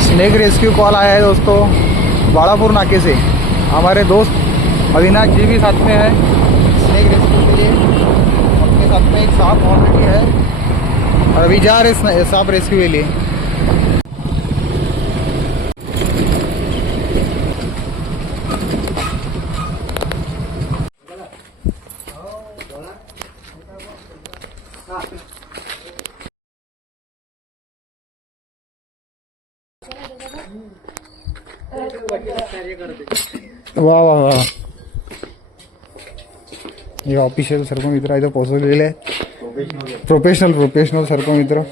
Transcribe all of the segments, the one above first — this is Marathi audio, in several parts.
स्नेक रेस्क्यू कॉल आया है दोस्तों, बाड़ापुर नाके से। हमारे दोस्त अविनाश जी भी साथ में है स्नेक रेस्क्यू के लिए। अपने साथ में एक सांप ऑलरेडी है और अभी जा रहे सांप रेस्क्यू के लिए। वाह वाह वाह, हे ऑफिशियल सर्प मित्र इथं पोहोचवलेले आहेत। प्रोफेशनल सर्प मित्र।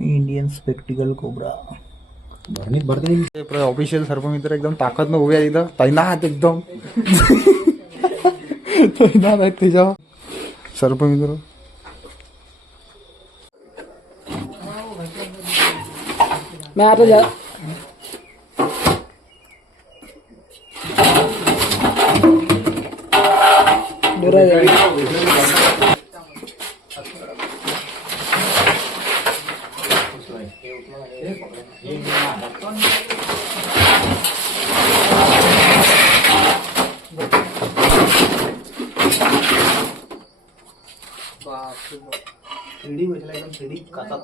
इंडियन स्पेक्टिकल कोब्रा ऑफिशियल सर्प मित्र एकदम ताकद न उभे इथं तैनात एकदम तैनात आहेत त्याच्यावर सर्प मित्र। मैं आता जा थ्रीडी बसला एकदम थ्रीडी कातात।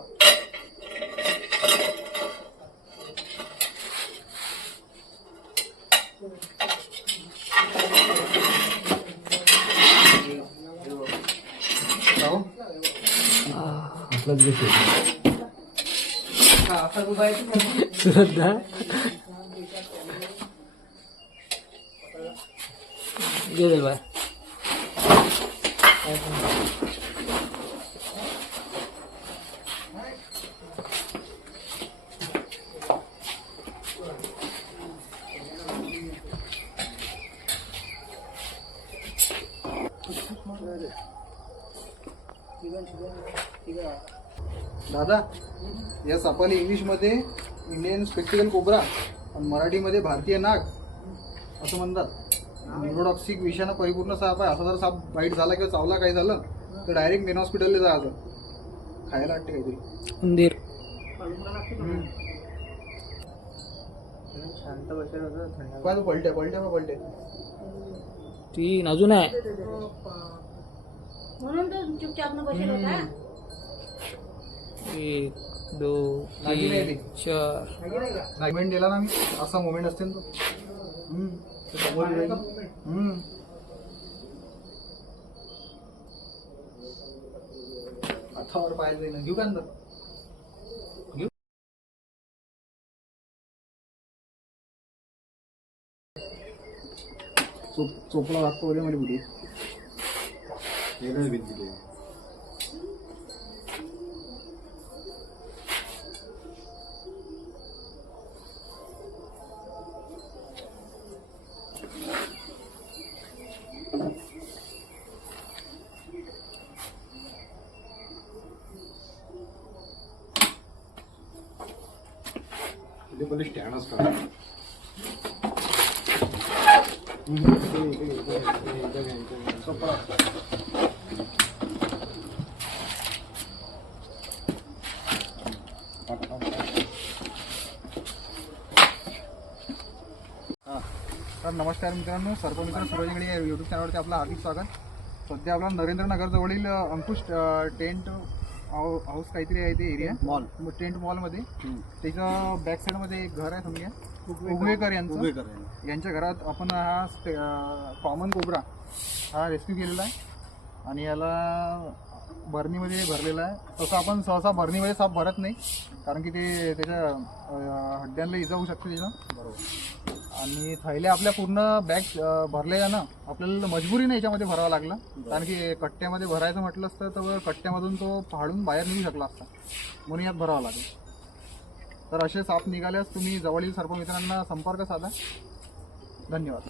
श्रद्धा ये दे भाई दादा, या सापाला इंग्लिशमध्ये इंडियन स्पेक्टिकल कोब्रा आणि मराठीमध्ये भारतीय नाग असं म्हणतात। न्यूरोटॉक्सिक विषाणू परिपूर्ण साप आहे। असा जर साप बाईट झाला किंवा चावला काही झालं तर डायरेक्ट मेन हॉस्पिटलला जायचं। खायला वाटते काहीतरी उंदीर शांत बसेल पलटे ती अजून आहे म्हणून तो चुपचाप न बसेल होता। 1 2 3 4 मोमेंट दिला ना मी, असा मोमेंट असते ना तो समोर हातावर पाहायला जाईल। घेऊ का अंदर? घेऊ चोपला लागतो मध्ये मध्ये बुडी पहिले स्टँडच करा। तर नमस्कार मित्रांनो, सर्प मित्र सूरज इंगळे या यूट्यूब चॅनलवरती आपलं हार्दिक स्वागत। सध्या आपला नरेंद्रनगर जवळील अंकुश टेंट हाऊस काहीतरी आहे ते एरिया मॉल, टेंट मॉलमध्ये त्याच्या बॅक साईडमध्ये एक घर आहे समजा उगवेकर यांच्या घरात आपण हा कॉमन कोब्रा हा रेस्क्यू केलेला आहे आणि याला बर्नीमध्ये भरलेला आहे। तसं आपण सहसा बर्नीमध्ये साप भरत नाही कारण की ते त्याच्या हड्ड्यांना इजा होऊ शकते त्याचं बरोबर। आणि थैल्या आपल्या पूर्ण बॅग भरलेल्या ना, आपल्याला मजबुरीने याच्यामध्ये भरावं लागलं कारण की कट्ट्यामध्ये भरायचं म्हटलं असतं तर कट्ट्यामधून तो फाडून बाहेर निघू शकला असता, म्हणून यात भरावं लागेल। तर असे साप निघाल्यास तुम्ही जवळील सर्प मित्रांना संपर्क साधा। धन्यवाद।